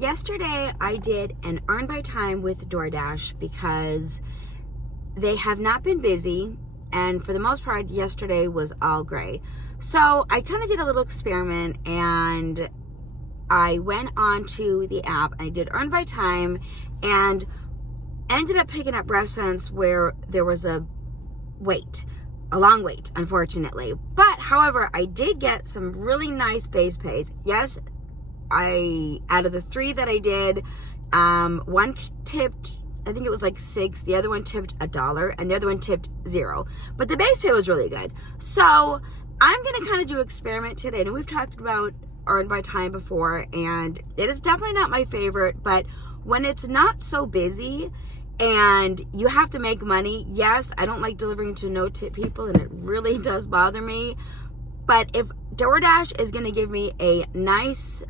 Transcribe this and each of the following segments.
Yesterday I did an earn by time with Doordash because they have not been busy, and for the most part yesterday was all gray. So I kind of did a little experiment, and I went on to the app and I did earn by time and ended up picking up restaurants where there was a long wait, unfortunately. But however, I did get some really nice base pays. Yes, out of the 3 that I did, one tipped, I think it was like $6, the other one tipped $1, and the other one tipped $0. But the base pay was really good. So I'm gonna kind of do an experiment today. And we've talked about earn by time before, and it is definitely not my favorite, but when it's not so busy and you have to make money, yes, I don't like delivering to no tip people, and it really does bother me. But if DoorDash is gonna give me a nice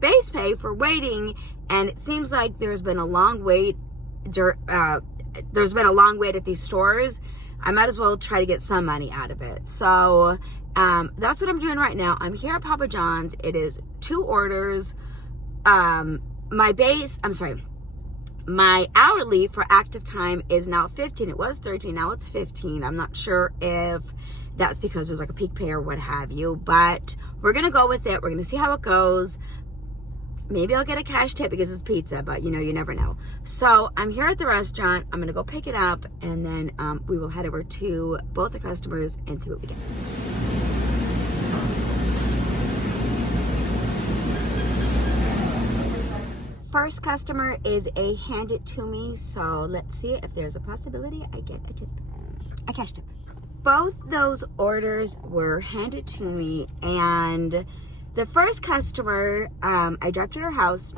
base pay for waiting, and it seems like there's been a long wait at these stores, I might as well try to get some money out of it. So that's what I'm doing right now. I'm here at Papa John's. It is 2 orders. My hourly for active time is now 15. It was 13, now it's 15. I'm not sure if that's because there's like a peak pay or what have you, but we're gonna go with it. We're gonna see how it goes. Maybe I'll get a cash tip because it's pizza, but you never know. So I'm here at the restaurant. I'm gonna go pick it up, and then we will head over to both the customers and see what we get. First customer is a hand it to me, so let's see if there's a possibility I get a cash tip. Both those orders were handed to me, and the first customer, I dropped at her house,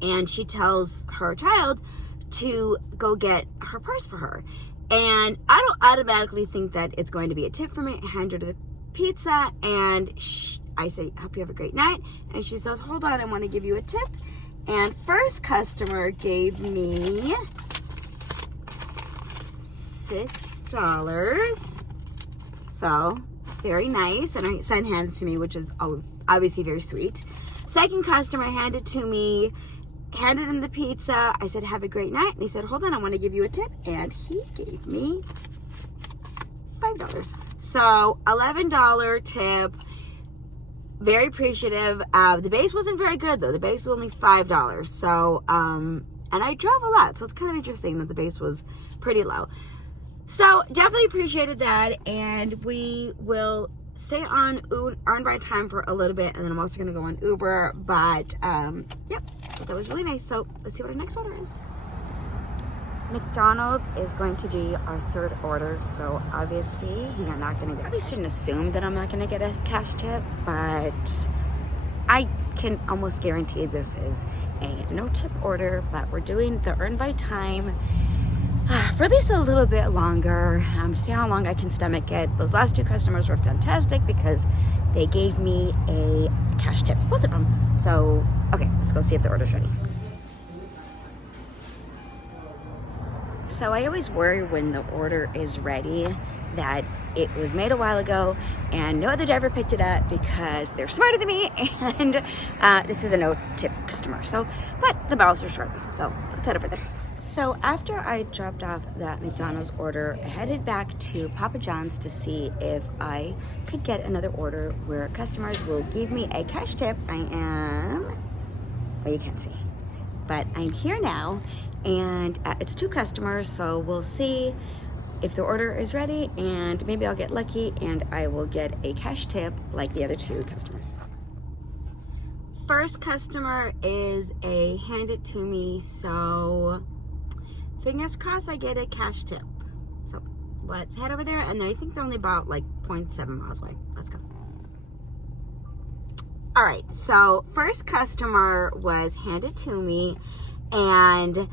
and she tells her child to go get her purse for her. And I don't automatically think that it's going to be a tip for me. I hand her the pizza, and I say, hope you have a great night. And she says, hold on, I want to give you a tip. And first customer gave me $6. So very nice, and her son handed it to me, which is obviously very sweet. Second customer handed to me, handed him the pizza. I said, have a great night. And he said, hold on, I want to give you a tip. And he gave me $5. So $11 tip. Very appreciative. The base wasn't very good though. The base was only $5. So, and I drove a lot, so it's kind of interesting that the base was pretty low. So definitely appreciated that, and we will stay on earn by time for a little bit, and then I'm also going to go on Uber. But yep, that was really nice. So let's see what our next order is. McDonald's is going to be our 3rd order, so obviously we are not going to get. Probably shouldn't assume that I'm not going to get a cash tip, but I can almost guarantee this is a no tip order. But we're doing the earn by time for at least a little bit longer. See how long I can stomach it. Those last 2 customers were fantastic because they gave me a cash tip, both of them. So, okay, let's go see if the order's ready. So I always worry when the order is ready that it was made a while ago and no other driver picked it up because they're smarter than me, and this is a no tip customer. So, but the bottles are short, so let's head over there. So after I dropped off that McDonald's order, I headed back to Papa John's to see if I could get another order where customers will give me a cash tip. Well, you can't see, but I'm here now, and it's 2 customers, so we'll see if the order is ready, and maybe I'll get lucky and I will get a cash tip like the other 2 customers. First customer is a hand it to me, so fingers crossed I get a cash tip. So let's head over there, and I think they're only about like 0.7 miles away. Let's go. All right, so first customer was handed to me, and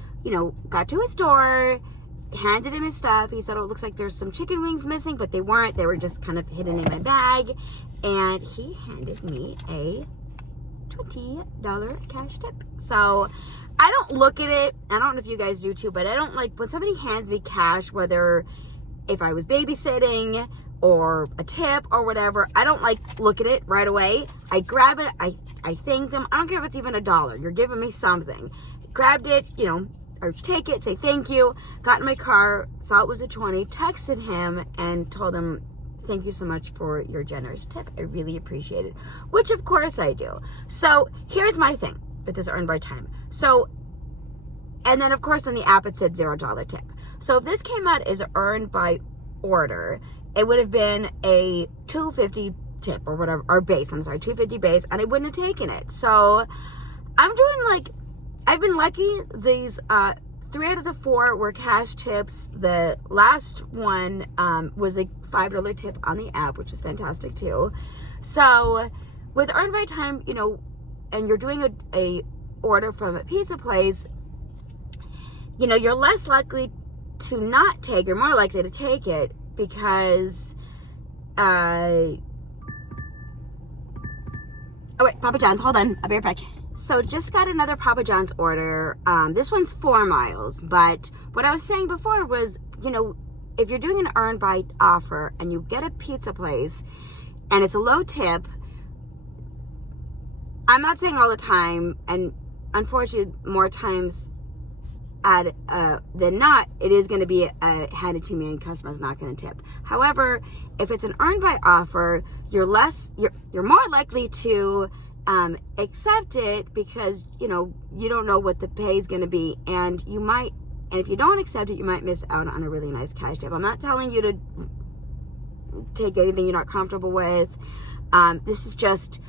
got to his door, handed him his stuff. He said, oh, it looks like there's some chicken wings missing, but they weren't. They were just kind of hidden in my bag. And he handed me a $20 cash tip. So I don't look at it. I don't know if you guys do too, but I don't like when somebody hands me cash, whether if I was babysitting or a tip or whatever, I don't like look at it right away. I grab it, I thank them. I don't care if it's even $1. You're giving me something. Grabbed it, you know, or take it, say thank you, got in my car, saw it was a 20, texted him and told him, thank you so much for your generous tip. I really appreciate it, which of course I do. So here's my thing with this earn by time. So, and then of course on the app it said $0 tip. So if this came out as earned by order, it would have been a $2.50 tip or whatever, or base, I'm sorry, $2.50 base, and I wouldn't have taken it. So I'm doing like, I've been lucky. These 3 out of the 4 were cash tips. The last one was a $5 tip on the app, which is fantastic too. So with earn by time, you know, and you're doing a order from a pizza place, you know, you're less likely to not take, you're more likely to take it because, oh wait, Papa John's, hold on, I'll be right back. So just got another Papa John's order. This one's 4 miles, but what I was saying before was, you know, if you're doing an earn by offer and you get a pizza place and it's a low tip, I'm not saying all the time, and unfortunately more times than not, it is going to be handed to me and customer's not going to tip. However, if it's an earn by offer, you're more likely to accept it because, you know, you don't know what the pay is going to be, and if you don't accept it, you might miss out on a really nice cash tip. I'm not telling you to take anything you're not comfortable with. This is just,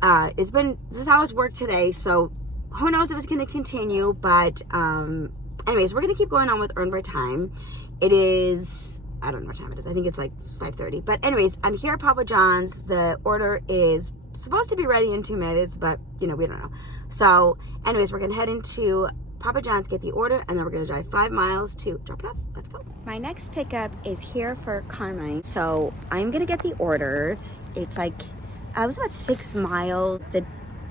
this is how it's worked today. So who knows if it's going to continue, but, anyways, we're going to keep going on with earn by time. It is, I don't know what time it is. I think it's like 5:30. But anyways, I'm here at Papa John's. The order is supposed to be ready in 2 minutes, but you know, we don't know. So anyways, we're going to head into Papa John's, get the order, and then we're going to drive 5 miles to drop it off. Let's go. My next pickup is here for Carmine. So I'm going to get the order. It's like, it was about 6 miles.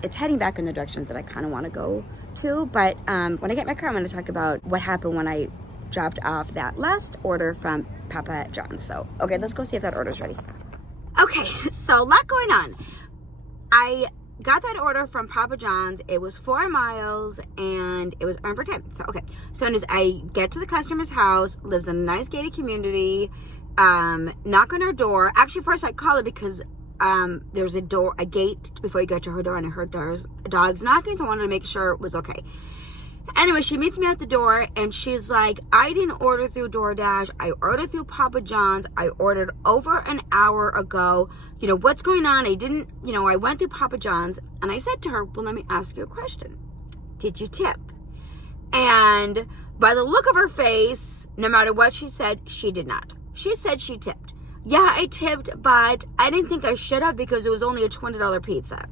It's heading back in the directions that I kind of want to go to. But when I get my car, I'm going to talk about what happened when I dropped off that last order from Papa John's. So, okay, let's go see if that order's ready. Okay, so a lot going on. I got that order from Papa John's. It was 4 miles and it was earned per time. So, okay. So as I get to the customer's house, lives in a nice gated community, knock on her door. Actually, first I call her because there's a gate before you get to her door, and I heard dogs knocking, so I wanted to make sure it was okay. Anyway, she meets me at the door and she's like, I didn't order through Doordash. I ordered through Papa John's. I ordered over an hour ago. You know, what's going on? I went through Papa John's, and I said to her, well, let me ask you a question. Did you tip? And by the look of her face, no matter what she said, she did not. She said she tipped. Yeah, I tipped, but I didn't think I should have because it was only a $20 pizza.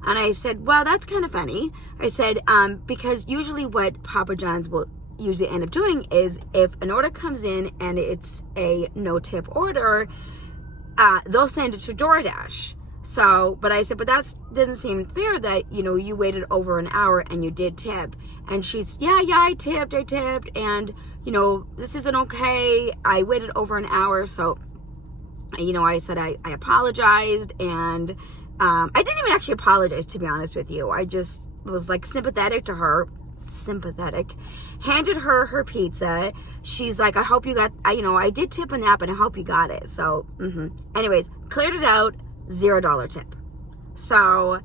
And I said, well, that's kind of funny. I said, because usually what Papa John's will usually end up doing is if an order comes in and it's a no tip order, they'll send it to Doordash. So, but I said, but that doesn't seem fair that, you know, you waited over an hour and you did tip. And she's, yeah, I tipped. And, you know, this isn't okay. I waited over an hour. So, you know, I said, I apologized, and I didn't even actually apologize, to be honest with you. I just was like sympathetic to her, handed her pizza. She's like, I hope you got, I did tip on that, but I hope you got it. So, anyways, cleared it out, $0 tip. So,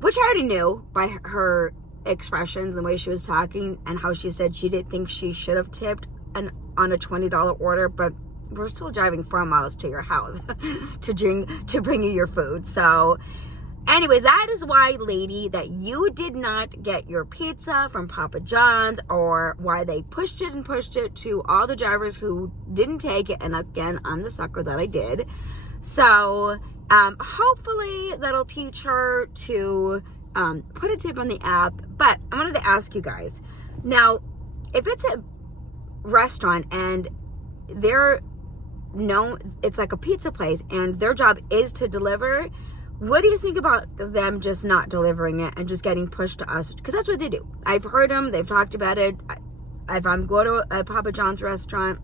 which I already knew by her expressions, the way she was talking, and how she said she didn't think she should have tipped on a $20 order, but we're still driving 4 miles to your house to bring you your food. So anyways, that is why, lady, that you did not get your pizza from Papa John's, or why they pushed it to all the drivers who didn't take it. And again, I'm the sucker that I did. So hopefully that'll teach her to put a tip on the app. But I wanted to ask you guys, now, if it's a restaurant and it's like a pizza place and their job is to deliver, what do you think about them just not delivering it and just getting pushed to us? Because that's what they do. I've heard them, they've talked about it. If I'm going to a Papa John's restaurant,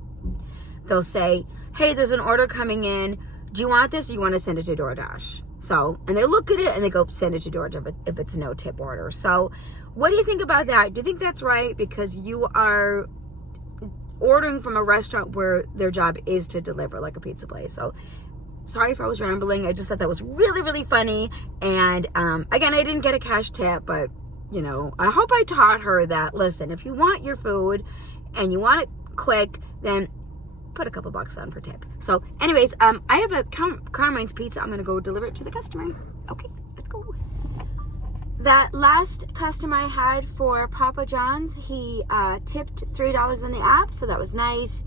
they'll say, hey, there's an order coming in. Do you want this or you want to send it to Doordash? So, and they look at it and they go, send it to Doordash if it's a no tip order. So what do you think about that? Do you think that's right? Because you are ordering from a restaurant where their job is to deliver, like a pizza place. So sorry if I was rambling. I just thought that was really, really funny. And again, I didn't get a cash tip, but you know, I hope I taught her that, listen, if you want your food and you want it quick, then put a couple bucks on for tip. So anyways, I have a Carmine's pizza. I'm going to go deliver it to the customer. Okay, let's go. That last customer I had for Papa John's, he tipped $3 in the app, so that was nice.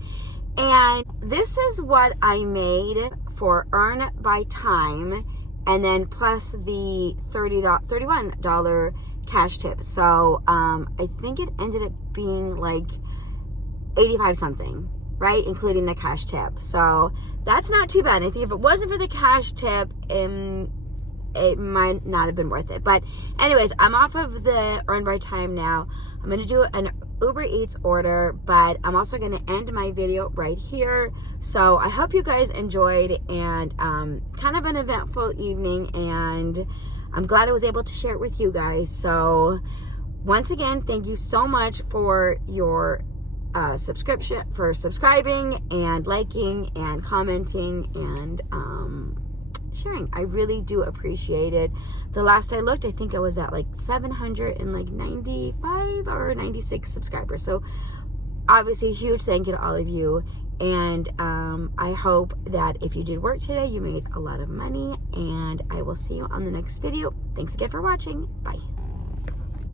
And this is what I made for Earn by Time, and then plus the $31 cash tip. So I think it ended up being like 85 something, right? Including the cash tip. So that's not too bad. I think if it wasn't for the cash tip, it might not have been worth it. But anyways, I'm off of the Earn by Time now. I'm going to do an Uber Eats order, but I'm also going to end my video right here. So I hope you guys enjoyed, and kind of an eventful evening, and I'm glad I was able to share it with you guys. So once again, thank you so much for your subscribing and liking and commenting and sharing. I really do appreciate it. The last I looked, I think I was at like 795 or 96 subscribers. So obviously, huge thank you to all of you. And I hope that if you did work today, you made a lot of money. And I will see you on the next video. Thanks again for watching. Bye.